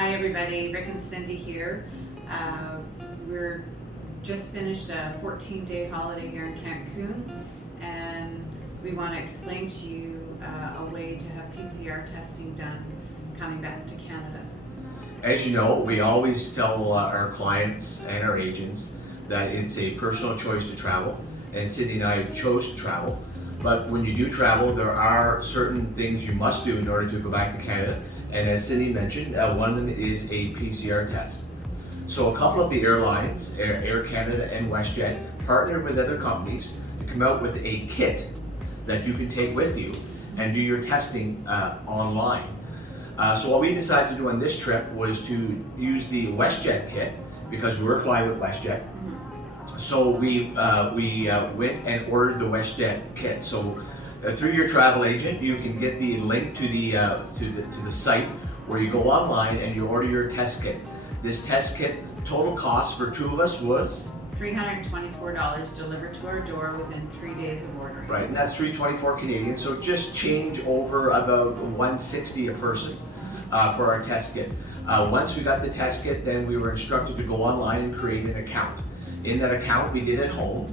Hi everybody, Rick and Cindy here. We're just finished a 14-day holiday here in Cancun, and we want to explain to you a way to have PCR testing done coming back to Canada. As you know, we always tell our clients and our agents that it's a personal choice to travel, and Cindy and I chose to travel. But when you do travel, there are certain things you must do in order to go back to Canada. And as Cindy mentioned, one of them is a PCR test. So a couple of the airlines, Air Canada and WestJet, partnered with other companies to come out with a kit that you can take with you and do your testing online. So what we decided to do on this trip was to use the WestJet kit because we were flying with WestJet. So we went and ordered the WestJet kit. So through your travel agent, you can get the link to the site where you go online and you order your test kit. This test kit total cost for two of us was $324 delivered to our door within 3 days of ordering. right, and that's $324 Canadian. So just change over about $160 a person for our test kit. Once we got the test kit, then we were instructed to go online and create an account. In that account, we did at home.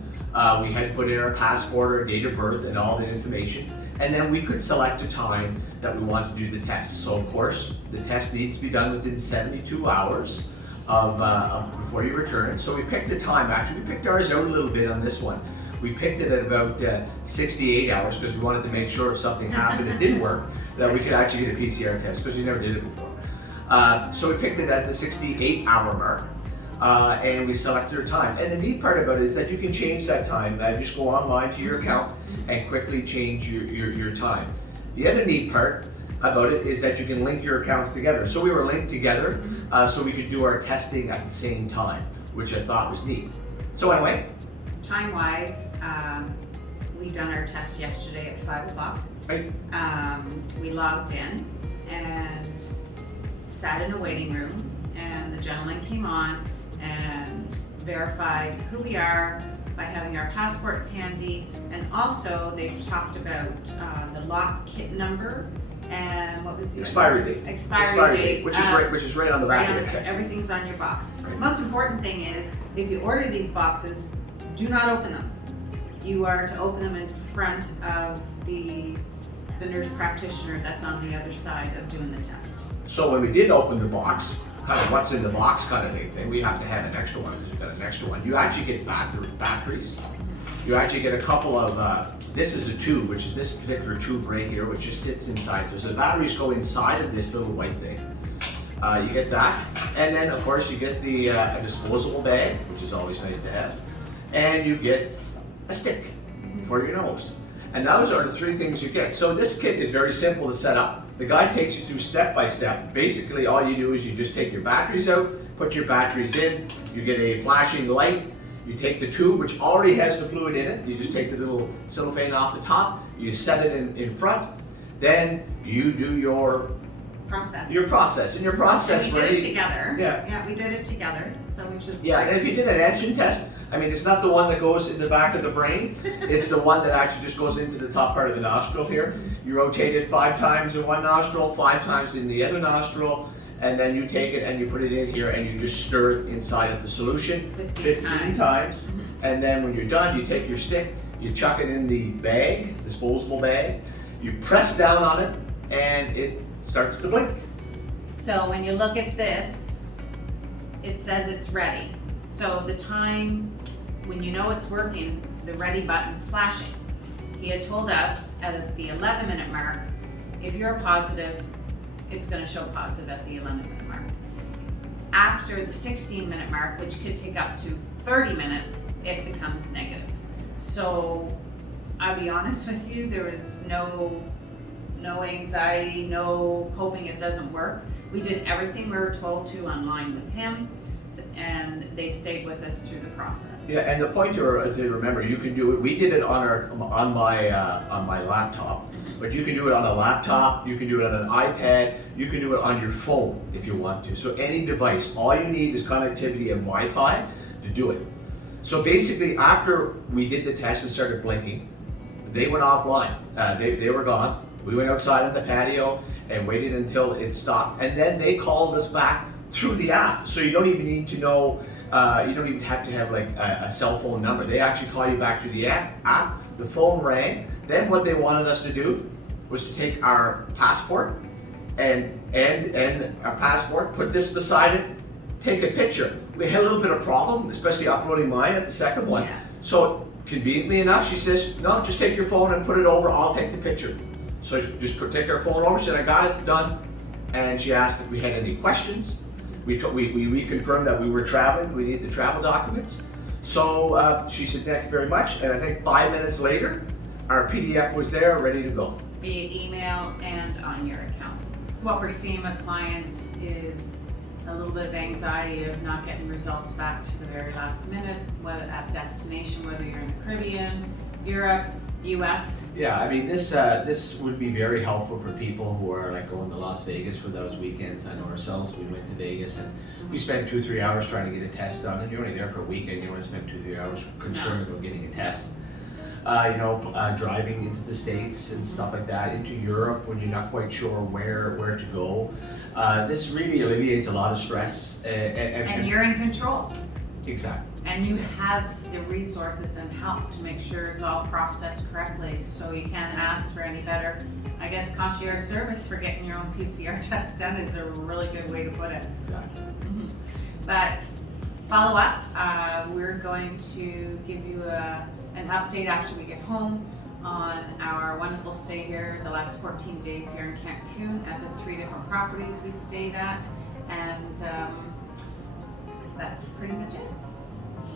We had to put in our passport, our date of birth, and all the information. And then we could select a time that we wanted to do the test. So of course, the test needs to be done within 72 hours before you return it. So we picked a time. Actually, we picked ours out a little bit on this one. We picked it at about 68 hours because we wanted to make sure if something happened, it didn't work, that we could actually get a PCR test because we never did it before. So we picked it at the 68-hour mark. And we selected our time. And the neat part about it is that you can change that time. Just go online to your account and quickly change your time. The other neat part about it is that you can link your accounts together. So we were linked together so we could do our testing at the same time, which I thought was neat. So anyway. Time-wise, we done our test yesterday at 5 o'clock. Right. We logged in and sat in a waiting room, and the gentleman came on and verified who we are by having our passports handy, and also they've talked about the lock kit number and what was the Expiry date. Expiry date, which is right on the back of the kit. Everything's on your box. Right. The most important thing is, if you order these boxes, do not open them. You are to open them in front of the nurse practitioner that's on the other side of doing the test. So when we did open the box, kind of what's in the box kind of thing, we have to have an extra one because we've got an extra one. You actually get batteries. You actually get a couple of, this is a tube, which is this particular tube right here, which just sits inside. So the batteries go inside of this little white thing. You get that. And then of course you get the a disposable bag, which is always nice to have. And you get a stick for your nose. And those are the three things you get. So this kit is very simple to set up. The guy takes you through step by step. Basically, all you do is you just take your batteries out, put your batteries in, you get a flashing light, you take the tube, which already has the fluid in it, you just take the little cellophane off the top, you set it in front, then you do your process. And your process, and we did it together. Yeah, we did it together. So we just and if you did an etching test, I mean, it's not the one that goes in the back of the brain. It's the one that actually just goes into the top part of the nostril here. You rotate it 5 times in one nostril, 5 times in the other nostril, and then you take it and you put it in here and you just stir it inside of the solution 15 times. And then when you're done, you take your stick, you chuck it in the bag, disposable bag, you press down on it, and it starts to blink. So when you look at this, it says it's ready. So the time when you know it's working, the ready button's flashing. He had told us at the 11-minute mark, if you're positive, it's going to show positive at the 11-minute mark. After the 16-minute mark, which could take up to 30 minutes, it becomes negative. So I'll be honest with you, there is no anxiety, no hoping it doesn't work. We did everything we were told to online with him, and they stayed with us through the process. Yeah, and the point to remember, you can do it. We did it on my laptop, but you can do it on a laptop. You can do it on an iPad. You can do it on your phone if you want to. So any device, all you need is connectivity and Wi-Fi to do it. So basically, after we did the test and started blinking, they went offline. They were gone. We went outside on the patio and waited until it stopped, and then they called us back through the app. So you don't even need to know, you don't even have to have like a cell phone number. They actually call you back through the app. The phone rang. Then what they wanted us to do was to take our passport and our passport, put this beside it, take a picture. We had a little bit of problem, especially uploading mine at the second one. Yeah. So conveniently enough, she says, no, just take your phone and put it over, I'll take the picture. So take her phone over, she said, I got it, done. And she asked if we had any questions. We reconfirmed that we were traveling, we need the travel documents. So she said, thank you very much. And I think 5 minutes later, our PDF was there, ready to go. Via email and on your account. What we're seeing with clients is a little bit of anxiety of not getting results back to the very last minute, whether at destination, whether you're in the Caribbean, Europe, US. Yeah, I mean, this would be very helpful for people who are like going to Las Vegas for those weekends. I know ourselves, we went to Vegas and we spent 2-3 hours trying to get a test done, and you're only there for a weekend. You don't want to spend 2-3 hours concerned about getting a test. Driving into the States and stuff like that, into Europe when you're not quite sure where to go. This really alleviates a lot of stress. And you're in control. Exactly. And you have the resources and help to make sure it's all processed correctly, so you can't ask for any better. I guess concierge service for getting your own PCR test done is a really good way to put it. Exactly. Mm-hmm. But follow up, we're going to give you an update after we get home on our wonderful stay here, the last 14 days here in Cancun at the 3 different properties we stayed at, and that's pretty much it.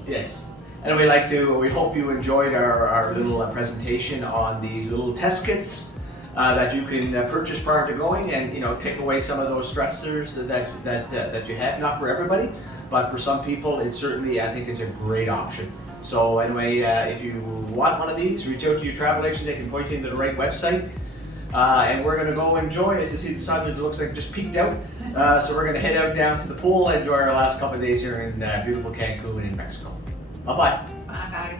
Yes. And we hope you enjoyed our little presentation on these little test kits that you can purchase prior to going, and take away some of those stressors that you have. Not for everybody, but for some people, it certainly, I think, is a great option. So anyway, if you want one of these, reach out to your travel agent. They can point you into the right website. And we're gonna go enjoy, as you see the sun, it looks like just peaked out. So we're gonna head out down to the pool and enjoy our last couple of days here in beautiful Cancun in Mexico. Bye-bye. Bye.